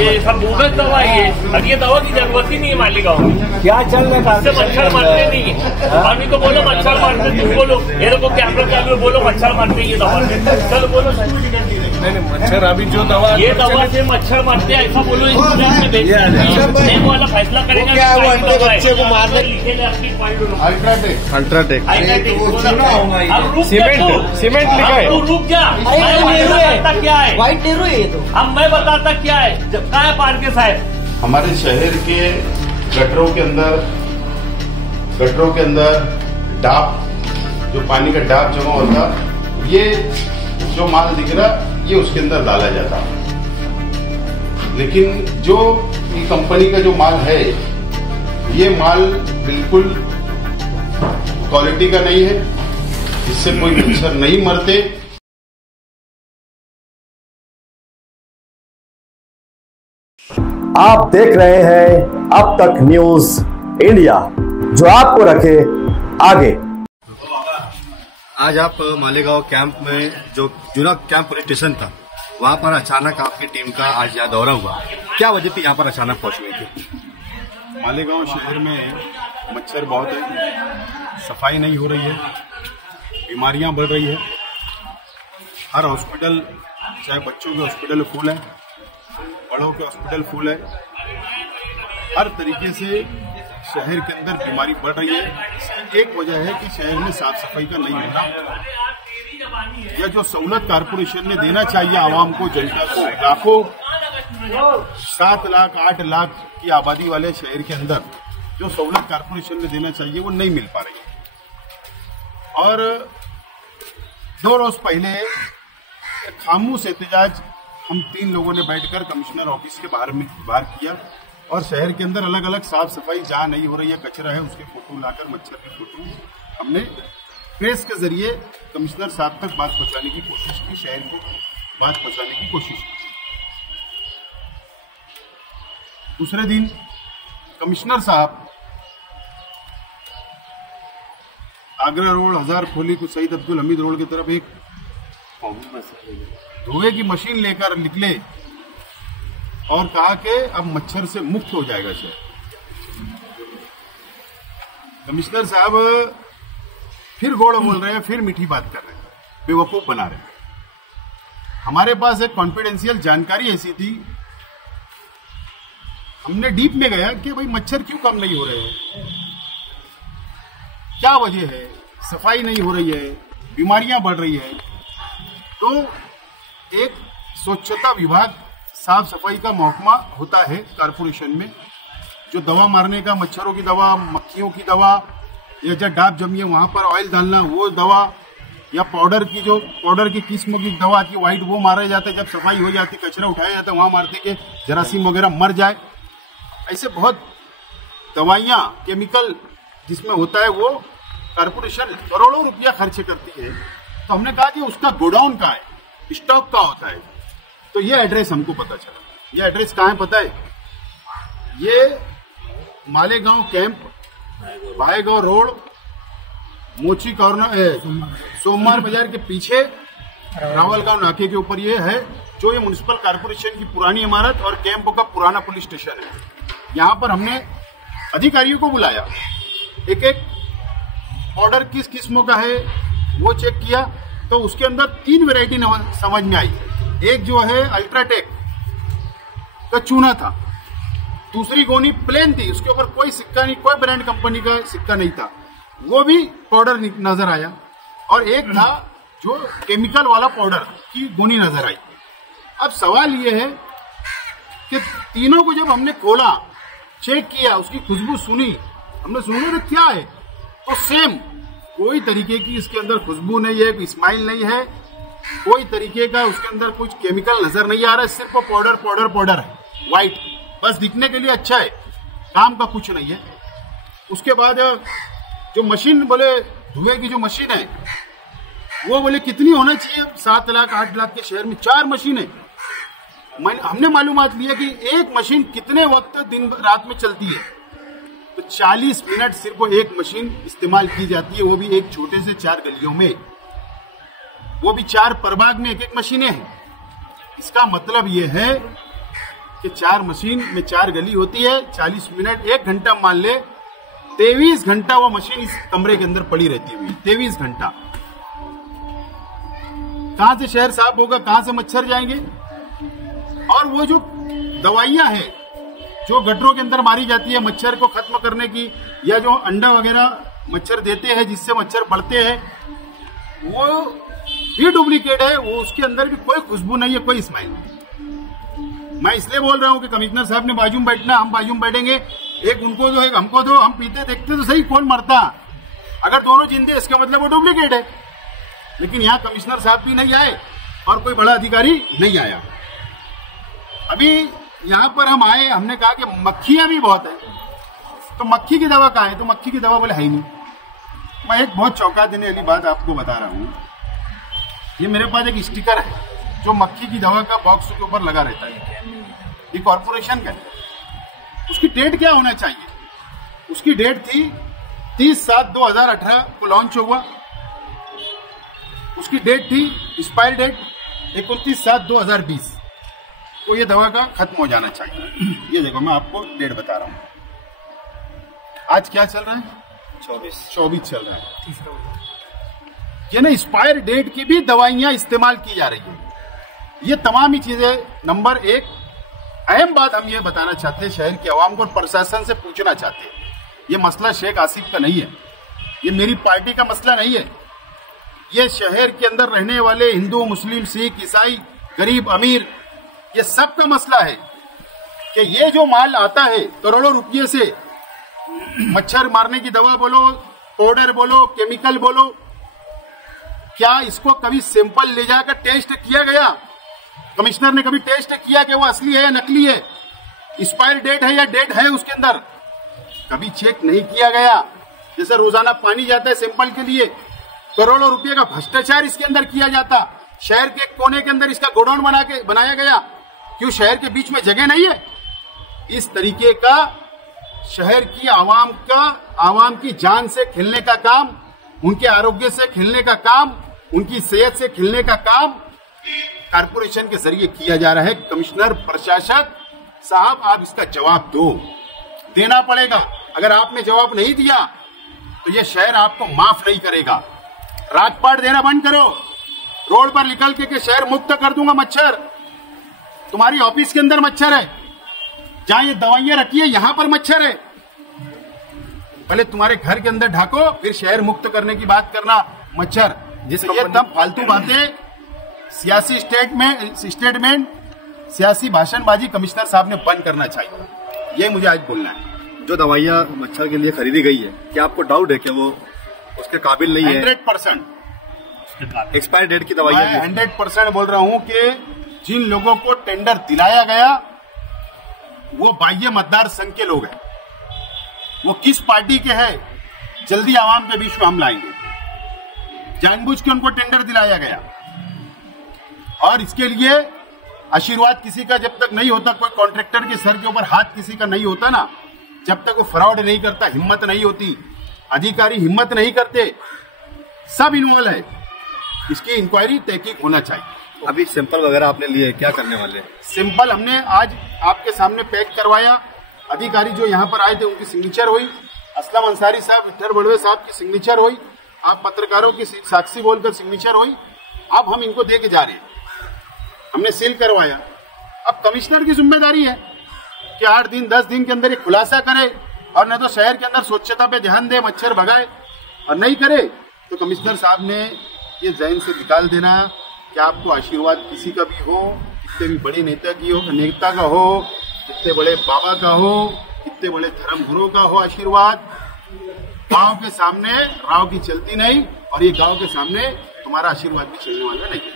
ये सब बोगस दवा है। अब ये दवा की जरूरत ही नहीं है मालेगांव में। क्या चल रहा है? मच्छर मारते नहीं है। अभी तो बोलो मच्छर मारते, तुम बोलो ये लोग कैमरा चालू है, बोलो मच्छर मारते ये दवा से। चलो बोलो नहीं मच्छर अभी जो दवा ये दवा से मच्छर मारते हैं ऐसा बोलो, इस वाला फैसला करेगा। क्या है वो अंडे बच्चे को मारने अल्ट्राटेक सीमेंट लिखा है। रुक जा, क्या है व्हाइट नेहरू है ये तो। अब मैं बताता क्या है। जब क्या है पारके साहब, हमारे शहर के गटरों के अंदर डाब, जो पानी का डाब जमा होता, ये जो माल दिख रहा ये उसके अंदर डाला जाता। लेकिन जो ये कंपनी का जो माल है, ये माल बिल्कुल क्वालिटी का नहीं है, इससे कोई मच्छर नहीं मरते। आप देख रहे हैं अब तक न्यूज इंडिया, जो आपको रखे आगे। आज आप मालेगांव कैंप में, जो जूना कैंप पुलिस स्टेशन था, वहां पर अचानक आपकी टीम का आज यहाँ दौरा हुआ। क्या वजह थी यहाँ पर अचानक पहुंच गई थी? मालेगांव शहर में मच्छर बहुत है, सफाई नहीं हो रही है, बीमारियां बढ़ रही है। हर हॉस्पिटल, चाहे बच्चों के हॉस्पिटल फुल है, बड़ों के हॉस्पिटल फुल है। हर तरीके से शहर के अंदर बीमारी बढ़ रही है। इसकी एक वजह है कि शहर में साफ सफाई का नहीं होना। यह जो सहूलत कारपोरेशन ने देना चाहिए आवाम को, जनता को, लाखों 7 लाख 8 लाख की आबादी वाले शहर के अंदर जो सहूलत कारपोरेशन ने देना चाहिए वो नहीं मिल पा रही है। और 2 रोज पहले खामोश एहतजाज हम 3 लोगों ने बैठकर कमिश्नर ऑफिस के बाहर किया, और शहर के अंदर अलग अलग साफ सफाई जहां नहीं हो रही है, कचरा है, उसके फोटो लाकर, मच्छर के फोटो हमने प्रेस के जरिए कमिश्नर साहब तक बात पहुंचाने की कोशिश की, शहर को बात पहुंचाने की कोशिश की। दूसरे दिन कमिश्नर साहब आगरा रोड, हजार खोली को शहीद अब्दुल हमीद रोड की तरफ एक धुएं की मशीन लेकर निकले और कहा कि अब मच्छर से मुक्त हो जाएगा शहर। कमिश्नर साहब फिर गौड़ बोल रहे हैं, फिर मीठी बात कर रहे हैं, बेवकूफ बना रहे हैं। हमारे पास एक कॉन्फिडेंशियल जानकारी ऐसी थी, हमने डीप में गया कि भाई मच्छर क्यों कम नहीं हो रहे हैं, क्या वजह है, सफाई नहीं हो रही है, बीमारियां बढ़ रही है। तो एक स्वच्छता विभाग, साफ सफाई का महकमा होता है कारपोरेशन में, जो दवा मारने का, मच्छरों की दवा, मक्खियों की दवा, या जब डाब जमी है वहां पर ऑयल डालना वो दवा, या पाउडर की, जो पाउडर की किस्म की दवा आती है व्हाइट, वो मारे जाते, जब सफाई हो जाती, कचरा उठाया जाता है, वहां मारते कि जरासीम वगैरह मर जाए। ऐसे बहुत दवाइयां, केमिकल जिसमें होता है, वो कारपोरेशन करोड़ों रुपया खर्च करती है। तो हमने कहा कि उसका गोडाउन कहाँ है, स्टॉक कहाँ होता है। तो ये एड्रेस हमको पता चला। ये एड्रेस कहाँ है पता है? ये मालेगांव कैंप, भाईगांव रोड, मोची कॉर्नर, सोमवार बाजार के पीछे रावलगांव नाके के ऊपर ये है, जो ये म्युनिसिपल कारपोरेशन की पुरानी इमारत और कैंप का पुराना पुलिस स्टेशन है। यहाँ पर हमने अधिकारियों को बुलाया, एक एक ऑर्डर किस किस्मों का है वो चेक किया। तो उसके अंदर 3 वैरायटी समझ में आई। एक जो है अल्ट्राटेक का चूना था, दूसरी गोनी प्लेन थी, उसके ऊपर कोई सिक्का नहीं, कोई ब्रांड कंपनी का सिक्का नहीं था, वो भी पाउडर नजर आया। और एक था जो केमिकल वाला पाउडर की गोनी नजर आई। अब सवाल ये है कि तीनों को जब हमने खोला, चेक किया, उसकी खुशबू सुनी, हमने सुना तो क्या है, तो सेम, कोई तरीके की इसके अंदर खुशबू नहीं है, स्माइल नहीं है, कोई तरीके का उसके अंदर कुछ केमिकल नजर नहीं आ रहा है, सिर्फ पाउडर पाउडर पाउडर है, व्हाइट, बस दिखने के लिए अच्छा है, काम का कुछ नहीं है। उसके बाद जो मशीन, बोले धुएं की जो मशीन है, वो बोले कितनी होना चाहिए, 7 लाख 8 लाख के शहर में 4 मशीनें। हमने मालूमात लिया कि एक मशीन कितने वक्त दिन रात में चलती है, तो 40 मिनट सिर्फ एक मशीन इस्तेमाल की जाती है, वो भी एक छोटे से 4 गलियों में, वो भी 4 प्रभाग में एक एक मशीनें हैं। इसका मतलब ये है कि 4 मशीन में 4 गली होती है, 40 मिनट 1 घंटा मान ले, 23 घंटा वो मशीन इस कमरे के अंदर पड़ी रहती हुई, 23 घंटा। कहां से शहर साफ होगा, कहां से मच्छर जाएंगे? और वो जो दवाइयां हैं जो गटरों के अंदर मारी जाती है मच्छर को खत्म करने की, या जो अंडा वगैरह मच्छर देते हैं जिससे मच्छर बढ़ते हैं, वो भी डुप्लीकेट है। वो उसके अंदर भी कोई खुशबू नहीं है, कोई स्मेल नहीं। मैं इसलिए बोल रहा हूं कि कमिश्नर साहब ने बाजू में बैठना, हम बाजू में बैठेंगे, एक उनको दो एक हमको दो, हम पीते देखते तो सही कौन मरता। अगर दोनों जिंदे इसका मतलब वो डुप्लीकेट है। लेकिन यहाँ कमिश्नर साहब भी नहीं आए और कोई बड़ा अधिकारी नहीं आया। अभी यहाँ पर हम आए, हमने कहा कि मक्खियां भी बहुत है, तो मक्खी की दवा कहाँ है? तो मक्खी की दवा बोले है ही नहीं। मैं एक बहुत चौंका देने वाली बात आपको बता रहा हूँ। ये मेरे पास एक स्टिकर है जो मक्खी की दवा का बॉक्स के ऊपर लगा रहता है, ये कॉर्पोरेशन का है। उसकी डेट क्या होना चाहिए? उसकी डेट थी 30/7/2018 को लॉन्च हुआ। उसकी डेट थी एक्सपायर डेट 29/7/2020 को ये दवा का खत्म हो जाना चाहिए। ये देखो मैं आपको डेट बता रहा हूं। आज क्या चल रहा है? 24 चल रहा है। ये ना एक्सपायर डेट की भी दवाइयां इस्तेमाल की जा रही है। ये तमाम ही चीजें, नंबर 1 अहम बात हम ये बताना चाहते हैं, शहर की आवाम को और प्रशासन से पूछना चाहते हैं, ये मसला शेख आसिफ का नहीं है, ये मेरी पार्टी का मसला नहीं है। ये शहर के अंदर रहने वाले हिंदू, मुस्लिम, सिख, ईसाई, गरीब, अमीर, ये सब का मसला है कि ये जो माल आता है करोड़ों रुपये से, मच्छर मारने की दवा बोलो, पाउडर बोलो, केमिकल बोलो, क्या इसको कभी सैंपल ले जाकर टेस्ट किया गया? कमिश्नर ने कभी टेस्ट किया कि वो असली है या नकली है, एक्सपायर डेट है या डेट है उसके अंदर? कभी चेक नहीं किया गया। जैसे रोजाना पानी जाता है सैंपल के लिए, करोड़ों रुपए का भ्रष्टाचार इसके अंदर किया जाता। शहर के कोने के अंदर इसका गोडाउन बनाया गया। क्यों? शहर के बीच में जगह नहीं है? इस तरीके का शहर की आवाम की जान से खेलने का काम, उनके आरोग्य से खेलने का काम, उनकी सेहत से खेलने का काम कारपोरेशन के जरिए किया जा रहा है। कमिश्नर, प्रशासक साहब, आप इसका जवाब दो, देना पड़ेगा। अगर आपने जवाब नहीं दिया तो यह शहर आपको माफ नहीं करेगा। राजपाट देना बंद करो, रोड पर निकल के शहर मुक्त कर दूंगा मच्छर। तुम्हारी ऑफिस के अंदर मच्छर है, जहां ये दवाइयां रखी है यहां पर मच्छर है। पहले तुम्हारे घर के अंदर ढाको, फिर शहर मुक्त करने की बात करना मच्छर। जिससे ये तब फालतू बातें, सियासी स्टेटमेंट, सियासी भाषणबाजी कमिश्नर साहब ने बंद करना चाहिए। ये मुझे आज बोलना है। जो दवाइयां मच्छर के लिए खरीदी गई है, क्या आपको डाउट है कि वो उसके काबिल नहीं है? 100% एक्सपायर डेट की दवाइयां। 100% बोल रहा हूं कि जिन लोगों को टेंडर दिलाया गया वो बाह्य मतदार संघ के लोग हैं। वो किस पार्टी के हैं जल्दी आवाम के बीच में हम लाएंगे। जानबूझ के उनको टेंडर दिलाया गया और इसके लिए आशीर्वाद किसी का जब तक नहीं होता, कोई कॉन्ट्रैक्टर के सर के ऊपर हाथ किसी का नहीं होता ना, जब तक वो फ्रॉड नहीं करता, हिम्मत नहीं होती, अधिकारी हिम्मत नहीं करते, सब इन्वॉल्व है। इसकी इंक्वायरी तहकीक होना चाहिए। अभी सैंपल वगैरह आपने लिए, क्या करने वाले? सिंपल हमने आज आपके सामने पैक करवाया। अधिकारी जो यहाँ पर आए थे उनकी सिग्नेचर हुई, असलम अंसारी साहब, विठल बड़वे साहब की सिग्नेचर हुई, आप पत्रकारों की साक्षी बोलकर सिग्नेचर हुई। अब हम इनको दे के जा रहे हैं, हमने सील करवाया। अब कमिश्नर की जिम्मेदारी है कि 8 दिन 10 दिन के अंदर एक खुलासा करे, और न तो शहर के अंदर स्वच्छता पे ध्यान दे, मच्छर भगाए, और नहीं करे तो कमिश्नर साहब ने ये जहन से निकाल देना कि आपको आशीर्वाद किसी का भी हो, कितने भी बड़े नेता का हो, कितने बड़े बाबा का हो, कितने बड़े धर्मगुरु का हो, आशीर्वाद गांव के सामने राव की चलती नहीं, और ये गांव के सामने तुम्हारा आशीर्वाद भी चलने वाला नहीं है।